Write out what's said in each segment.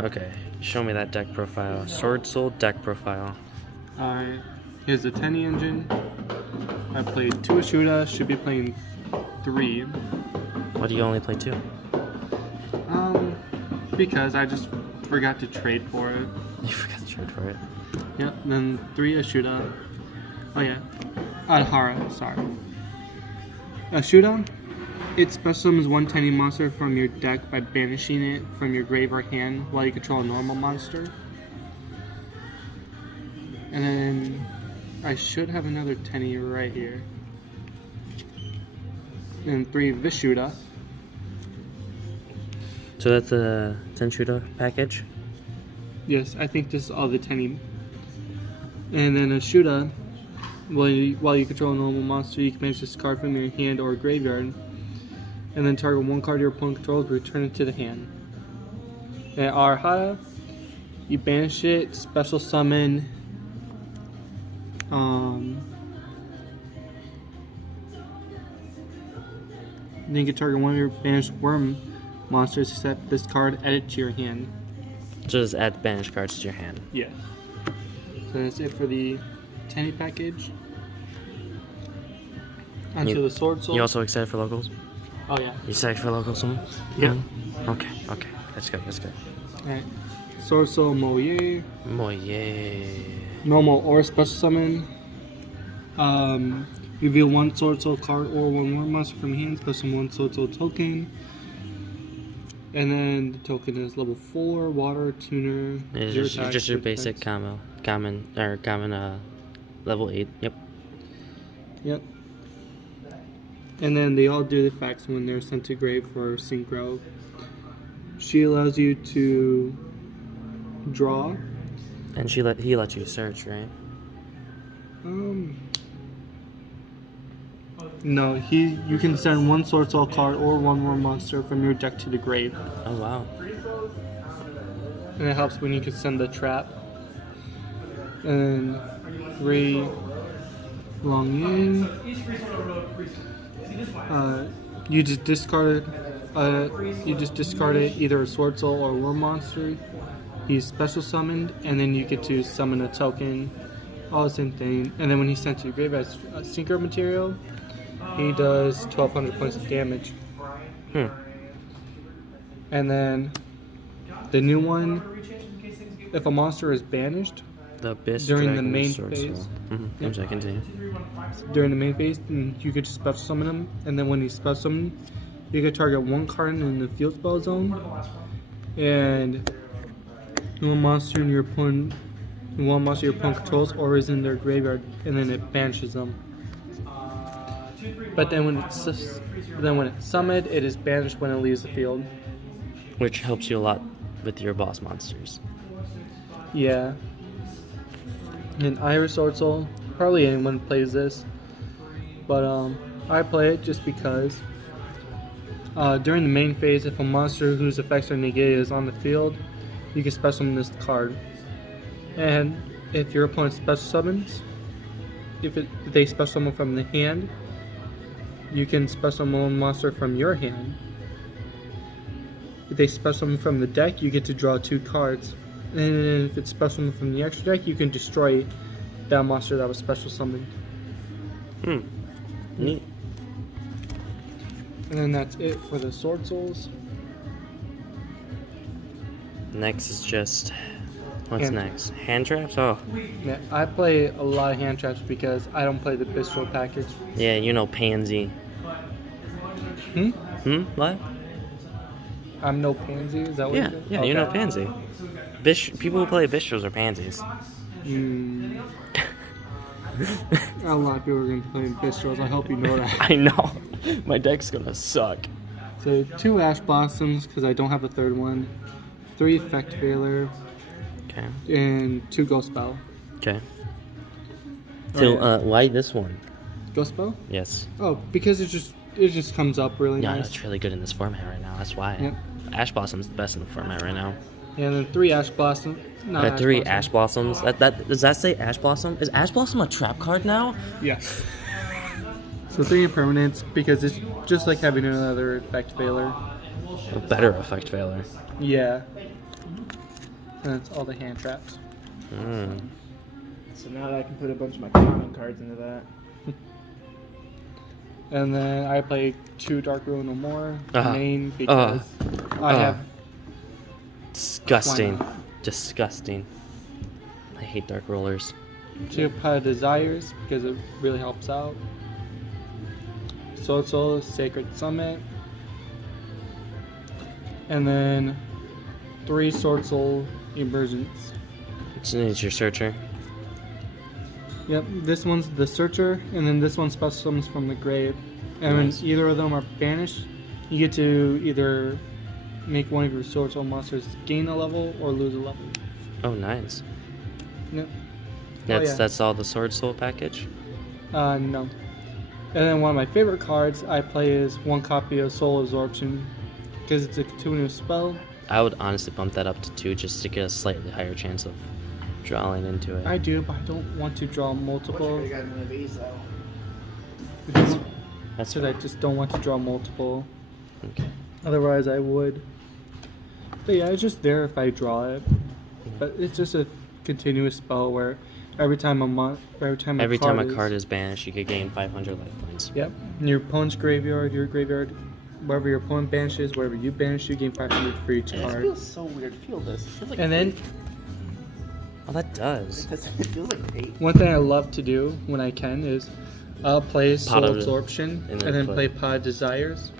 Okay, show me that deck profile. Sword Soul deck profile. Alright, here's the Tenny engine. I played 2 Ashuda, should be playing 3. Why do you only play 2? Because I just forgot to trade for it. You forgot to trade for it. Yep, then 3 Ashuda. Oh yeah, Adhara, sorry. Ashuda, it special summons 1 Tenny monster from your deck by banishing it from your grave or hand while you control a normal monster. And then I should have another Tenny right here. And 3 Vishuda. So that's a Tenshuda package? Yes, I think this is all the Tenny. And then Ashuda, while you control a normal monster, you can banish this card from your hand or graveyard. And then target 1 card your opponent controls, return it to the hand. And Arhara, you banish it, special summon. Then you can target 1 of your banished worm monsters, except this card, add it to your hand. So just add banished cards to your hand. Yeah. So that's it for the Tenny package. Onto the Sword Soul. You also excited for locals? Oh yeah. You excited for locals soon? Yeah. Okay. That's good. Alright. Sword Soul Moye. Moye. Normal or special summon. Reveal 1 Sword Soul card or 1 worm monster from your hand. Special 1 Sword Soul token. And then the token is level 4, water, tuner. It's just your basic common level 8. Yep. And then they all do the effects when they're sent to grave for synchro. She allows you to draw. And he let you search, right? No, you can send 1 Sword Soul card or 1 more monster from your deck to the grave. Oh wow. And it helps when you can send the trap. And 3 Long Yin. You just discarded either a Sword Soul or a Worm monster. He's special summoned, and then you get to summon a token. All the same thing. And then when he's sent to your grave as a synchro material, he does 1,200 points of damage. And then the new one, if a monster is banished during the main phase, Continue. during the main phase, you could just special summon him. And then when he's special summoned, you could target 1 card in the field spell zone, and 1 monster your opponent controls or is in their graveyard, and then it banishes them. But then when it's summoned, it is banished when it leaves the field. Which helps you a lot with your boss monsters. Yeah. And Iris Sword Soul, hardly anyone plays this, but I play it just because during the main phase, if a monster whose effects are negated is on the field, you can special summon this card. And if your opponent special summons, if they special summon from the hand, you can special summon 1 monster from your hand. If they special summon from the deck, you get to draw 2 cards. And if it's special summon from the extra deck, you can destroy that monster that was special summoned. Neat. And then that's it for the Sword Souls. Next is just... What's Hand next? Hand traps? Oh. Yeah, I play a lot of hand traps because I don't play the Bistro package. Yeah, you know Pansy. What? I'm no pansy, is that what you said? Yeah, you know Pansy. People who play Bistros are pansies. A lot of people are going to play Bistros, I hope you know that. I know. My deck's gonna suck. So 2 Ash Blossoms, because I don't have a 3rd one. 3 Effect Veiler. Okay. And 2 Ghost Spell. Okay. So, why this one? Ghost Spell? Yes. Oh, because it just comes up really Yeah, nice. it's really good in this format right now. That's why. Yep. Ash Blossom's the best in the format right now. And then 3 Ash Blossom. Got 3 Ash Blossoms. That does that say Ash Blossom? Is Ash Blossom a trap card now? Yeah. So 3 impermanents because it's just like having another effect failure. A better effect failure. Yeah. And that's all the hand traps. Mm. So now I can put a bunch of my common cards into that. And then I play 2 Dark Rule no more Uh-huh. main because I have Disgusting. Why not? Disgusting. I hate dark rollers. 2 Pot of Desires because it really helps out. Sword Soul, Sacred Summit. And then 3 Sword Soul Emergence. It's your searcher. Yep, this one's the Searcher, and then this one special summons from the grave. And Nice. when either of them are banished, you get to either make one of your Sword Soul monsters gain a level or lose a level. Oh, nice. Yep. That's yeah. that's all the Sword Soul package. No. And then one of my favorite cards I play is 1 copy of Soul Absorption because it's a continuous spell. I would honestly bump that up to 2 just to get a slightly higher chance of drawing into it. I do, but I don't want to draw multiple. You got none of these though. That's Because I just don't want to draw multiple. okay. Otherwise, I would. But yeah, it's just there if I draw it. But it's just a continuous spell where every time Every time a card is banished, you could gain 500 life points. Yep. In your opponent's graveyard, your graveyard, wherever your opponent banishes, wherever you banish, you gain 500 for each It card. feels so weird to feel this. It feels like And then Oh, that does. it feels like fate. one thing I love to do when I can is I'll play Soul of- Absorption and and then then play Pod of Desires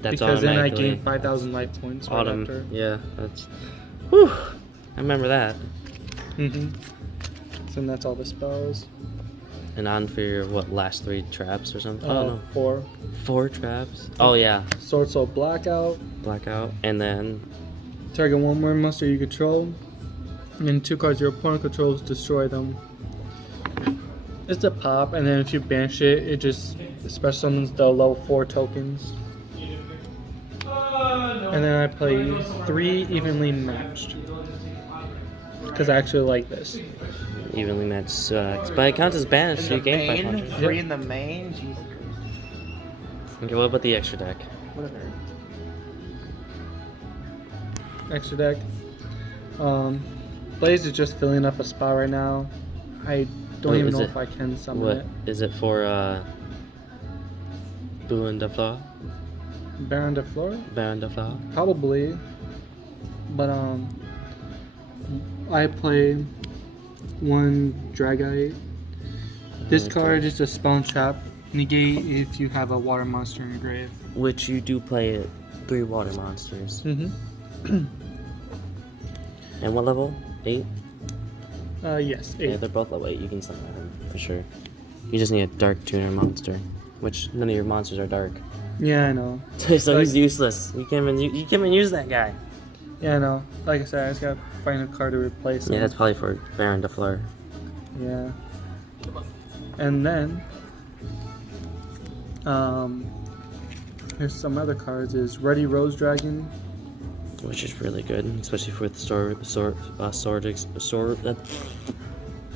That's because then I automatically- gain 5,000 life points right Autumn. after. Yeah, that's. Whew. I remember that. So that's all the spells. And on for your last 3 traps or something? Oh no, 4 4 traps. Oh yeah, Sword Soul Blackout. blackout, and then Target 1 more monster you control, and 2 cards your opponent controls, destroy them. It's a pop, and then if you banish it, it just special summons the level 4 tokens. And then I play 3 evenly matched. Because I actually like this. evenly matched sucks. But it counts as banished, so you gain 500. 3 in the main? Jesus Christ. Okay, what about the extra deck? What a nerd. Extra deck. Blaze is just filling up a spot right now. I don't Wait, even is know it- if I can summon What it. is it for? Baron de Fleur? Baron de Fleur? Baron de Fleur? Probably. But I play 1 Dragite. This Okay. card is a spell and trap. Negate if you have a water monster in your grave. Which you do play at 3 water monsters. Mm-hmm. And what level? 8? Yes, 8. Yeah, they're both level 8. You can summon them for sure. You just need a dark tuner monster, which none of your monsters are dark. Yeah, I know. So Like- he's useless. You can't even use that guy. Yeah, I know. Like I said, I just gotta find a card to replace Yeah, him. that's probably for Baron de Fleur. Yeah. And then, there's some other cards. Is Ready Rose Dragon. Which is really good, especially with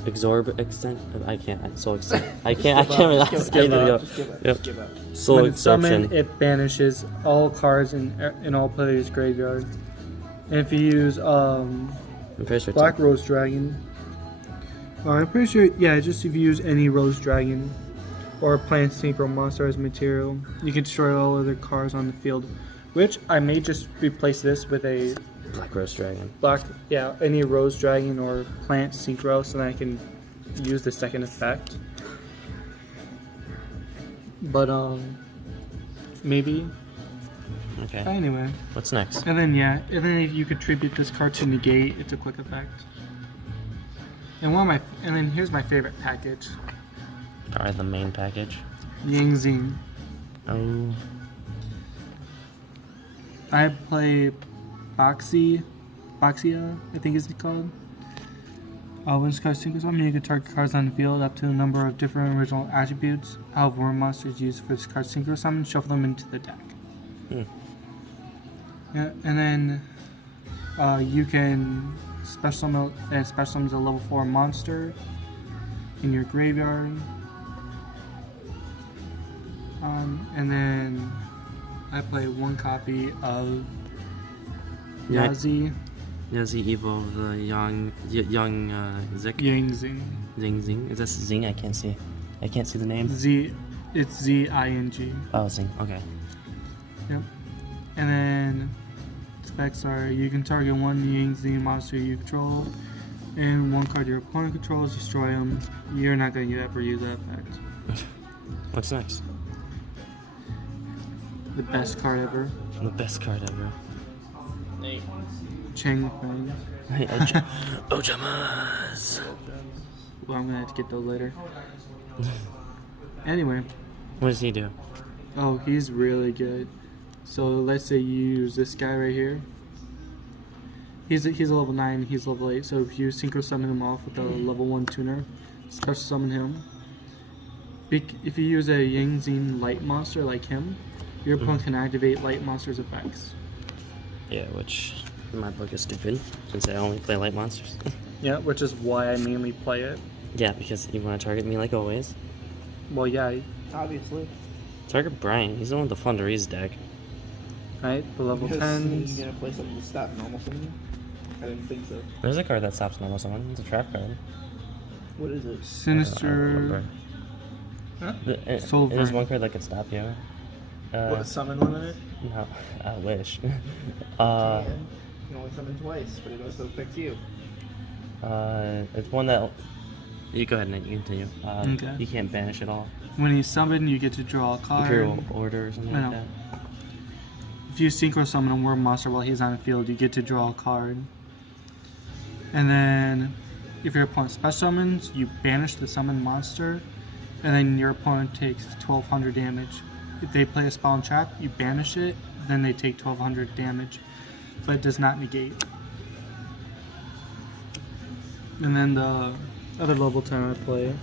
Exorb extent. I can't. I'm so excited. I can't. Really. Just I need give to go. up. Just give up. Yep. Just give up. Soul When it's summoned, absorption. it banishes all cards in all players' graveyard. And if you use I'm pretty sure. Black Rose Dragon, I'm pretty sure, yeah, just if you use any Rose Dragon or plant synchro monster as material, you can destroy all other cards on the field. Which I may just replace this with a Black Rose Dragon. any Rose Dragon or plant synchro, so that I can use the second effect. But maybe. Okay. Anyway. What's next? And then if you contribute this card to negate, it's a quick effect. And then here's my favorite package. Alright, the main package. Yang Zing. Oh. I play Boxia, I think is it called. When this card synchros summon, you can target cards on the field up to a number of different original attributes. However, monsters used for this card synchro summon, shuffle them into the deck. Yeah, and then you can special summon a level 4 monster in your graveyard. And then I play one copy of Yeah. Yazi Yazi evolve the young Zik. Yang Zing. Zing. Is that Zing? I can't see the name. It's Z-I-N-G. Oh, Zing. Okay. Yep. And then specs are you can target one Yang Zing monster you control, and one card your opponent controls, destroy them. You're not going to ever use that effect. What's next? The best card ever. The best card ever. Nate. Chang Feng. Hey, Ojamas. Well, I'm going to have to get those later. Anyway. What does he do? Oh, he's really good. So let's say you use this guy right here. He's a level 9, he's level 8, so if you synchro summon him off with a level 1 tuner, special summon him. If you use a Yang Zing light monster like him, your opponent can activate light monsters' effects. Yeah, which in my book is stupid, since I only play light monsters. Yeah, which is why I mainly play it. Yeah, because you want to target me like always. Well, yeah, Obviously. Target Brian, he's the one with the Flunderies deck. right? The level Because 10s. he's gonna play something to stop normal summoning? I didn't think so. There's a card that stops normal summon. It's a trap card. What is it? I don't Sinister. remember. Huh? And there's one card that could stop you. What, summon limited? No, I wish. You can only summon twice, but it also affects you. It's one that you go ahead and you continue. Okay. You can't banish it all. When you summon, you get to draw a card. Imperial Order or something No. like that. If you synchro summon a worm monster while he's on the field, you get to draw a card. And then, if your opponent special summons, you banish the summoned monster, and then your opponent takes 1200 damage. If they play a spell and trap, you banish it, then they take 1200 damage, but it does not negate. And then the other level 10 I play.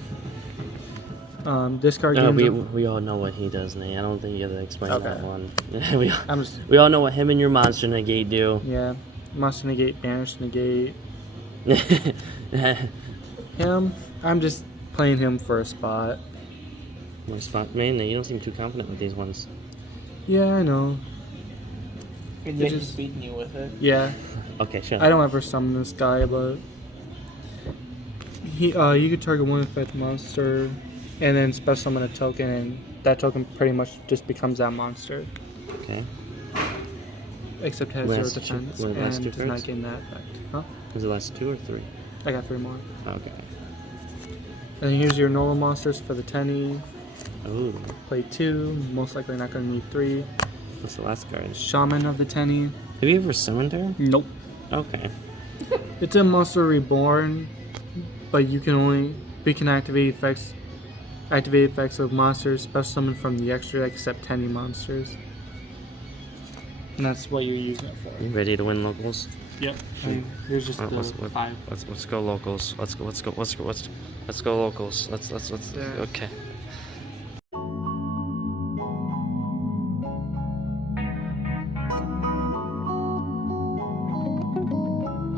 Discard No, games. we all know what he does, Nate. I don't think you have to explain Okay. that one. I'm just we all know what him and your monster negate do. yeah. Monster negate, banish negate. Him, I'm just playing him for a spot. My spot, man. You don't seem too confident with these ones. Yeah, I know. And It yet he's just- beating you with it. Yeah, Okay, shut I up. don't ever summon this guy, but you could target one effect monster, and then special summon a token, and that token pretty much just becomes that monster, Okay. except it has Last 0 two- defense what, last and two does not cards? gain that effect. Huh? Is it last 2 or 3? I got 3 more. Okay. And then here's your normal monsters for the tenny. Ooh, Play 2, most likely not going to need 3. what's the last card? Shaman of the tenny. Have you ever summoned her? Nope. Okay. It's a monster reborn, but you can activate effects of monsters special summoned from the extra deck except tenny monsters. And that's what you're using it for. You ready to win locals? Yep. Here's just the Let's 5. Let's go locals. Let's go locals. Let's go. Okay.